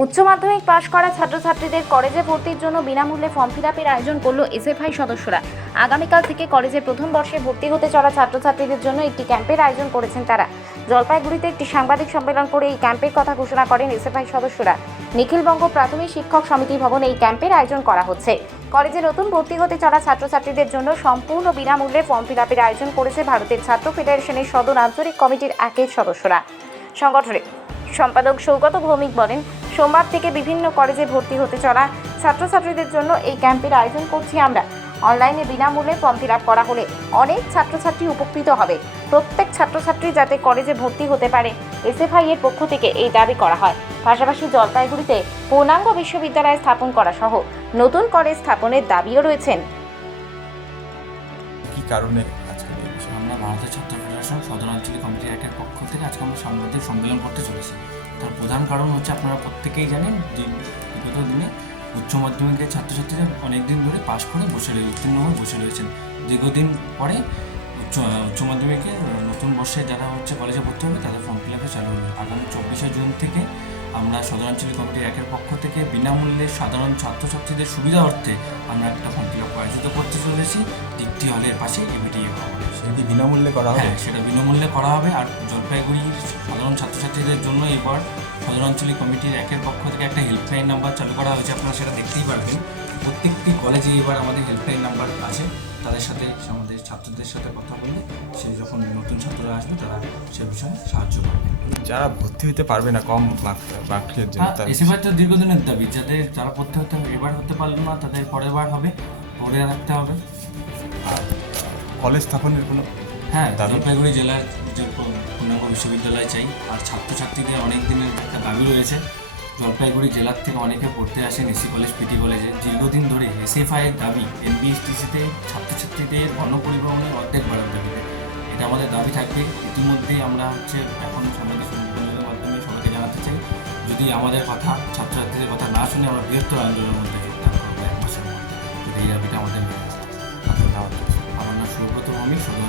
উচ্চ মাধ্যমিক পাশ করা ছাত্রছাত্রীদের কলেজে ভর্তির জন্য বিনামূল্যে ফর্ম ফিল-আপের আয়োজন করলো এসএফআই সদস্যরা। আগামীকাল থেকে কলেজের প্রথম বর্ষে ভর্তি হতে চলা ছাত্রছাত্রীদের জন্য একটি ক্যাম্পের আয়োজন করেছেন তারা। জলপাইগুড়িতে একটি সাংবাদিক সম্মেলন করে এই ক্যাম্পের কথা ঘোষণা করেন এসএফআই সদস্যরা। নিখিলবঙ্গ প্রাথমিক শিক্ষক সমিতি ভবনে এই ক্যাম্পের আয়োজন করা হচ্ছে। কলেজে নতুন ভর্তি হতে চলা ছাত্রছাত্রীদের জন্য সম্পূর্ণ বিনামূল্যে ফর্ম ফিল-আপের আয়োজন করেছে ভারতের ছাত্র ফেডারেশনের সদর আঞ্চলিক কমিটির একের সদস্যরা। সংগঠনের সম্পাদক সৌগত ভৌমিক বলেন, সোমবার থেকে বিভিন্ন কলেজে ভর্তি হতে চলা ছাত্রছাত্রীদের জন্য এই ক্যাম্পের আয়োজন করছি আমরা। অনলাইনে বিনামূল্যে ফর্ম ফিল আপ করা হলে অনেক ছাত্রছাত্রী উপকৃত হবে। প্রত্যেক ছাত্রছাত্রী যাতে কলেজে ভর্তি হতে পারে, এসএফআই এর পক্ষ থেকে এই দাবি করা হয়। পাশাপাশি জলপাইগুড়িতে পূর্ণাঙ্গ বিশ্ববিদ্যালয় স্থাপন করা সহ নতুন কলেজ স্থাপনের দাবিও রয়েছেন। কি কারণে আমরা ভারতের ছাত্র ফেডারেশন সদর আঞ্চলিক কমিটির একের পক্ষ থেকে আজকে আমরা সাংবাদিক সম্মেলন করতে চলেছি। তার প্রধান কারণ হচ্ছে, আপনারা প্রত্যেকেই জানেন যে বিগত দিনে উচ্চ মাধ্যমিকের ছাত্রছাত্রীরা অনেক দিন ধরে পাশ করে উত্তীর্ণ হয়ে বসে রয়েছেন। দীর্ঘদিন পরে উচ্চ মাধ্যমিকে নতুন বর্ষে যারা কলেজে ভর্তি হবে তাদের ফর্ম ফিল আপে চালু হবে। আগামী 24শে জুন থেকে আমরা সদর আঞ্চলিক কমিটির একের পক্ষ থেকে বিনামূল্যে সাধারণ ছাত্রছাত্রীদের সুবিধা অর্থে আমরা একটা ফর্ম ফিল আপ আয়োজিত করতে চলেছি দীপ্তি হলের পাশে এবিটিএ ভবনে। সেটি বিনামূল্যে করা হবে? হ্যাঁ, সেটা বিনামূল্যে করা হবে। আর জলপাইগুড়ির সাধারণ ছাত্রছাত্রীদের জন্য এবার সদর আঞ্চলিক কমিটির একের পক্ষ থেকে একটা হেল্পলাইন নাম্বার চালু করা হয়েছে। আপনারা সেটা দেখতেই পারবেন। প্রত্যেকটি কলেজে এবার আমাদের হেল্পলাইন নাম্বার আছে। তাদের সাথে আমাদের ছাত্রদের সাথে কথা বললে সে যখন নতুন ছাত্ররা আসবে তারা সে বিষয়ে সাহায্য করবে। যারা ভর্তি হতে পারবে না কম মার্কের জন্য, এসএফআই তো দীর্ঘদিনের দাবি, যারা ভর্তি হতে এবার হতে পারলো না তাদের পরের বার হবে, পরে রাখতে হবে। আর কলেজ স্থাপনের কোনো জলপাইগুড়ি জেলার যে পূর্ণাঙ্গ বিশ্ববিদ্যালয় চাই। আর ছাত্রছাত্রীদের অনেক দিনের একটা দাবি রয়েছে। জলপাইগুড়ি জেলার থেকে অনেকে পড়তে আসেন এসি কলেজ, পিটি কলেজে। দীর্ঘদিন ধরে এসএফআই এর দাবি এনবিএসটিসিতে ছাত্রছাত্রীদের গণপরিবহনে অর্ধেক বাড়ার দাবি। এটা আমাদের দাবি থাকবে। ইতিমধ্যেই আমরা এখন সাংবাদিক সম্মেলনের মাধ্যমে সবাইকে জানাতে চাই, যদি আমাদের কথা ছাত্রছাত্রীদের কথা না শুনে আমরা বৃহত্তর আন্দোলনের মধ্যে যোগদান করবো 1 মাসের মধ্যে। যদি এই দাবিটা আমাদের মেনে নেয়। আমার নাম সৌগত ভৌমিক, সদর